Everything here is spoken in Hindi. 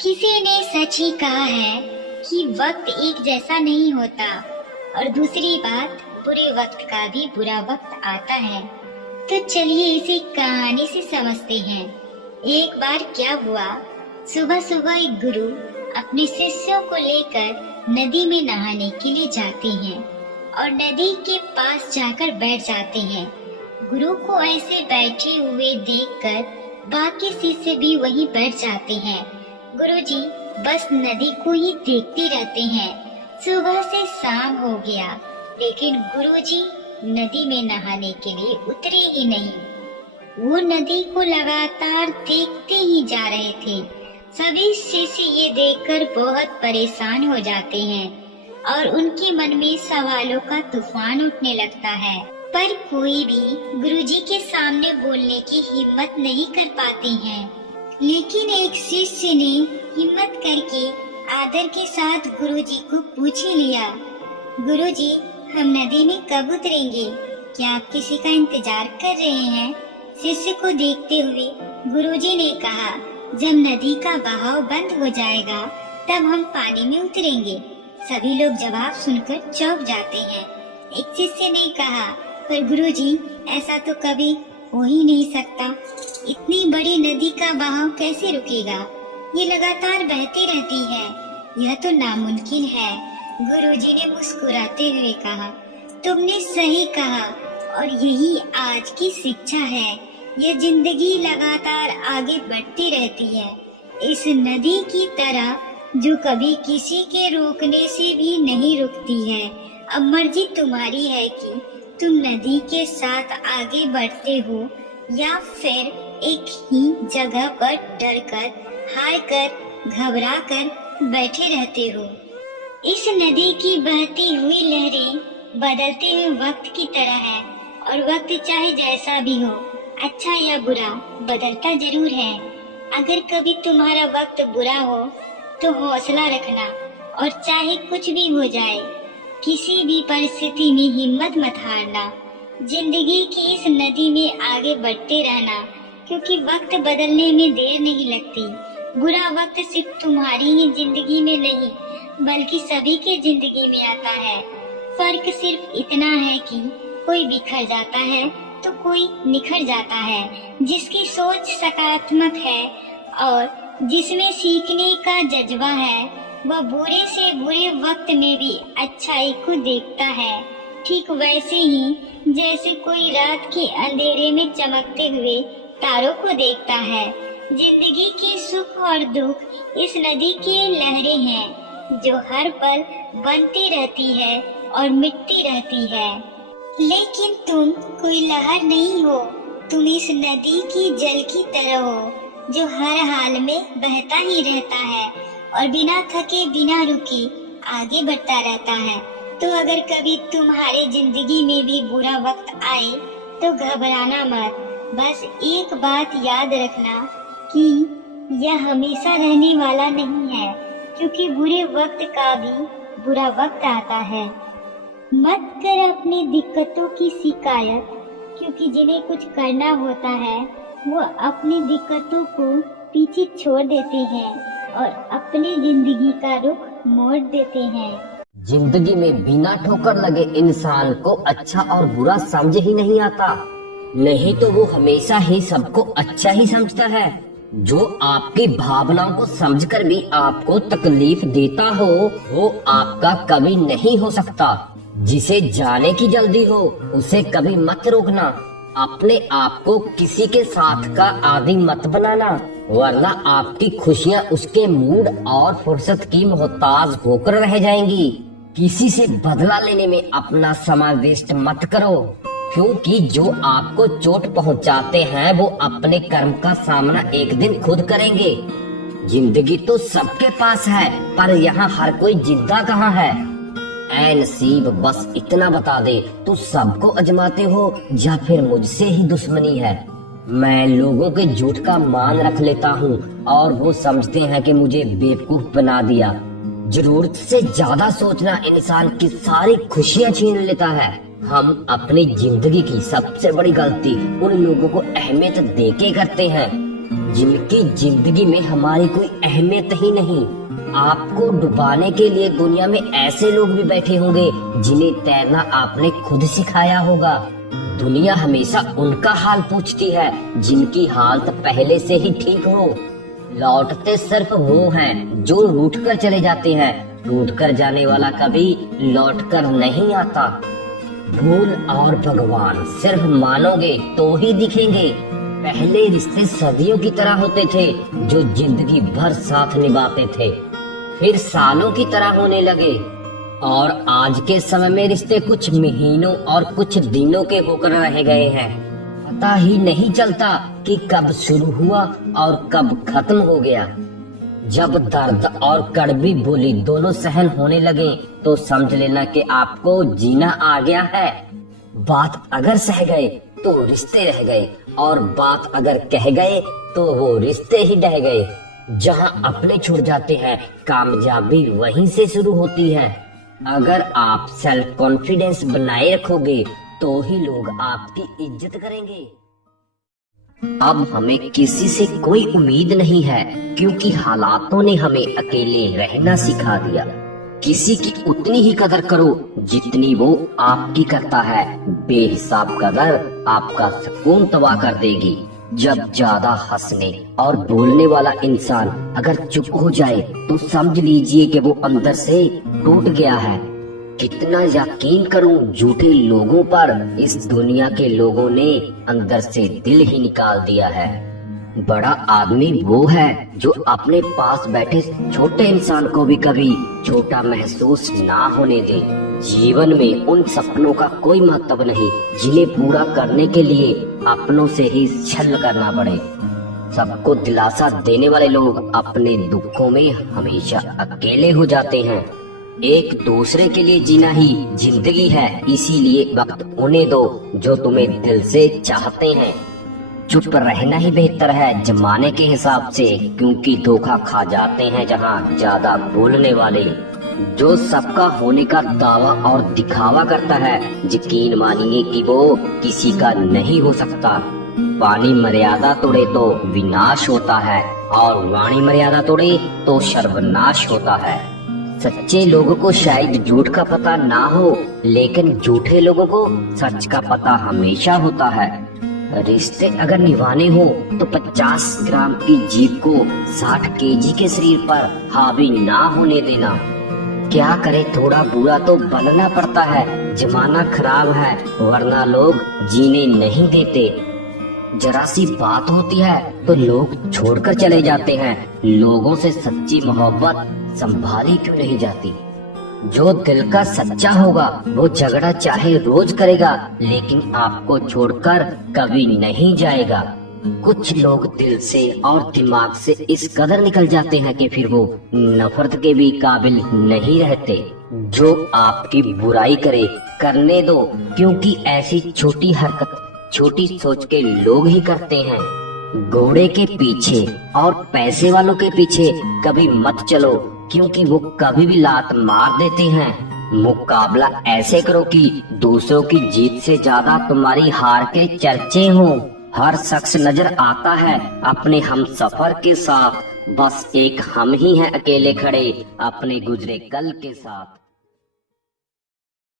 किसी ने सच ही कहा है कि वक्त एक जैसा नहीं होता और दूसरी बात बुरे वक्त का भी बुरा वक्त आता है। तो चलिए इसे कहानी से समझते हैं। एक बार क्या हुआ, सुबह सुबह एक गुरु अपने शिष्यों को लेकर नदी में नहाने के लिए जाते हैं और नदी के पास जाकर बैठ जाते हैं। गुरु को ऐसे बैठे हुए देखकर बाकी शिष्य भी वहीं बैठ जाते हैं। गुरुजी बस नदी को ही देखते रहते हैं। सुबह से शाम हो गया लेकिन गुरुजी नदी में नहाने के लिए उतरे ही नहीं। वो नदी को लगातार देखते ही जा रहे थे। सभी शिष्य ये देखकर बहुत परेशान हो जाते हैं और उनके मन में सवालों का तूफान उठने लगता है, पर कोई भी गुरुजी के सामने बोलने की हिम्मत नहीं कर पाते हैं। लेकिन एक शिष्य ने हिम्मत करके आदर के साथ गुरुजी को पूछ ही लिया, गुरुजी हम नदी में कब उतरेंगे? क्या आप किसी का इंतजार कर रहे हैं? शिष्य को देखते हुए गुरुजी ने कहा, जब नदी का बहाव बंद हो जाएगा तब हम पानी में उतरेंगे। सभी लोग जवाब सुनकर चौंक जाते हैं। एक शिष्य ने कहा, पर गुरुजी ऐसा तो कभी हो ही नहीं सकता। इतनी बड़ी नदी का बहाव कैसे रुकेगा? ये लगातार बहती रहती है, यह तो नामुमकिन है। गुरुजी ने मुस्कुराते हुए कहा, तुमने सही कहा और यही आज की शिक्षा है। यह जिंदगी लगातार आगे बढ़ती रहती है, इस नदी की तरह जो कभी किसी के रोकने से भी नहीं रुकती है। अब मर्जी तुम्हारी है कि तुम नदी के साथ आगे बढ़ते हो या फिर एक ही जगह पर डरकर, हार कर, घबरा कर बैठे रहते हो। इस नदी की बहती हुई लहरें बदलते हुए वक्त की तरह है और वक्त चाहे जैसा भी हो, अच्छा या बुरा, बदलता जरूर है। अगर कभी तुम्हारा वक्त बुरा हो तो हौसला रखना और चाहे कुछ भी हो जाए, किसी भी परिस्थिति में हिम्मत मत हारना। जिंदगी की इस नदी में आगे बढ़ते रहना, क्योंकि वक्त बदलने में देर नहीं लगती। बुरा वक्त सिर्फ तुम्हारी ही जिंदगी में नहीं बल्कि सभी के जिंदगी में आता है। फर्क सिर्फ इतना है कि कोई बिखर जाता है तो कोई निखर जाता है। जिसकी सोच सकारात्मक है और जिसमें सीखने का जज्बा है, वह बुरे से बुरे वक्त में भी अच्छाई को देखता है। ठीक वैसे ही जैसे कोई रात के अंधेरे में चमकते हुए तारों को देखता है। जिंदगी के सुख और दुख इस नदी की लहरें हैं जो हर पल बनती रहती है और मिटती रहती है। लेकिन तुम कोई लहर नहीं हो, तुम इस नदी की जल की तरह हो जो हर हाल में बहता ही रहता है और बिना थके बिना रुके आगे बढ़ता रहता है। तो अगर कभी तुम्हारे जिंदगी में भी बुरा वक्त आए तो घबराना मत। बस एक बात याद रखना कि यह हमेशा रहने वाला नहीं है, क्योंकि बुरे वक्त का भी बुरा वक्त आता है। मत कर अपनी दिक्कतों की शिकायत, क्योंकि जिन्हें कुछ करना होता है वो अपनी दिक्कतों को पीछे छोड़ देते हैं और अपनी जिंदगी का रुख मोड़ देते हैं। जिंदगी में बिना ठोकर लगे इंसान को अच्छा और बुरा समझ ही नहीं आता। नहीं तो वो हमेशा ही सबको अच्छा ही समझता है। जो आपकी भावनाओं को समझकर भी आपको तकलीफ देता हो वो आपका कभी नहीं हो सकता। जिसे जाने की जल्दी हो उसे कभी मत रोकना। अपने आप को किसी के साथ का आदी मत बनाना, वरना आपकी खुशियाँ उसके मूड और फुर्सत की मोहताज होकर रह जाएंगी। किसी से बदला लेने में अपना समय वेस्ट मत करो, क्योंकि जो आपको चोट पहुंचाते हैं वो अपने कर्म का सामना एक दिन खुद करेंगे। जिंदगी तो सबके पास है, पर यहाँ हर कोई जिंदा कहाँ है। ऐ नसीब बस इतना बता दे, तू सबको अजमाते हो या फिर मुझसे ही दुश्मनी है। मैं लोगों के झूठ का मान रख लेता हूँ और वो समझते हैं कि मुझे बेवकूफ बना दिया। जरूरत से ज्यादा सोचना इंसान की सारी खुशियाँ छीन लेता है। हम अपनी जिंदगी की सबसे बड़ी गलती उन लोगों को अहमियत देके करते हैं जिनकी जिंदगी में हमारी कोई अहमियत ही नहीं। आपको डुबाने के लिए दुनिया में ऐसे लोग भी बैठे होंगे जिन्हें तैरना आपने खुद सिखाया होगा। दुनिया हमेशा उनका हाल पूछती है जिनकी हालत पहले से ही ठीक हो। लौटते सिर्फ वो हैं जो रूठ कर चले जाते हैं। रूठ कर जाने वाला कभी लौट कर नहीं आता। फूल और भगवान सिर्फ मानोगे तो ही दिखेंगे। पहले रिश्ते सदियों की तरह होते थे जो जिंदगी भर साथ निभाते थे, फिर सालों की तरह होने लगे। और आज के समय में रिश्ते कुछ महीनों और कुछ दिनों के होकर रह गए हैं। पता ही नहीं चलता कि कब शुरू हुआ और कब खत्म हो गया। जब दर्द और कड़वी बोली दोनों सहन होने लगे तो समझ लेना कि आपको जीना आ गया है। बात अगर सह गए तो रिश्ते रह गए, और बात अगर कह गए तो वो रिश्ते ही ढह गए। जहां अपने छूट जाते हैं कामयाबी वहीं से शुरू होती है। अगर आप सेल्फ कॉन्फिडेंस बनाए रखोगे तो ही लोग आपकी इज्जत करेंगे। अब हमें किसी से कोई उम्मीद नहीं है क्योंकि हालातों ने हमें अकेले रहना सिखा दिया। किसी की उतनी ही कदर करो जितनी वो आपकी करता है। बेहिसाब कदर आपका सुकून तबाह कर देगी। जब ज्यादा हंसने और बोलने वाला इंसान अगर चुप हो जाए तो समझ लीजिए कि वो अंदर से टूट गया है। कितना यकीन करूं झूठे लोगों पर, इस दुनिया के लोगों ने अंदर से दिल ही निकाल दिया है। बड़ा आदमी वो है जो अपने पास बैठे छोटे इंसान को भी कभी छोटा महसूस ना होने दे। जीवन में उन सपनों का कोई महत्व नहीं जिन्हें पूरा करने के लिए अपनों से ही छल करना पड़े। सबको दिलासा देने वाले लोग अपने दुखों में हमेशा अकेले हो जाते हैं। एक दूसरे के लिए जीना ही जिंदगी है, इसीलिए वक्त उन्हें दो जो तुम्हें दिल से चाहते हैं। चुप रहना ही बेहतर है जमाने के हिसाब से, क्योंकि धोखा खा जाते हैं जहां ज्यादा बोलने वाले। जो सबका होने का दावा और दिखावा करता है यकीन मानिए कि वो किसी का नहीं हो सकता। पानी मर्यादा तोड़े तो विनाश होता है और वाणी मर्यादा तोड़े तो सर्वनाश होता है। सच्चे लोगों को शायद झूठ का पता ना हो, लेकिन झूठे लोगों को सच का पता हमेशा होता है। रिश्ते अगर निभाने हो तो 50 ग्राम की जीभ को 60 केजी के शरीर पर हावी ना होने देना। क्या करे, थोड़ा बुरा तो बनना पड़ता है। जमाना खराब है वरना लोग जीने नहीं देते। जरा सी बात होती है तो लोग छोड़कर चले जाते हैं। लोगों से सच्ची मोहब्बत संभाली क्यों नहीं जाती? जो दिल का सच्चा होगा वो झगड़ा चाहे रोज करेगा, लेकिन आपको छोड़कर कभी नहीं जाएगा। कुछ लोग दिल से और दिमाग से इस कदर निकल जाते हैं कि फिर वो नफरत के भी काबिल नहीं रहते। जो आपकी बुराई करे करने दो, क्योंकि ऐसी छोटी हरकत छोटी सोच के लोग ही करते हैं। घोड़े के पीछे और पैसे वालों के पीछे कभी मत चलो, क्योंकि वो कभी भी लात मार देते हैं। मुकाबला ऐसे करो कि दूसरों की जीत से ज्यादा तुम्हारी हार के चर्चे हों। हर शख्स नजर आता है अपने हम सफर के साथ, बस एक हम ही हैं अकेले खड़े अपने गुजरे कल के साथ।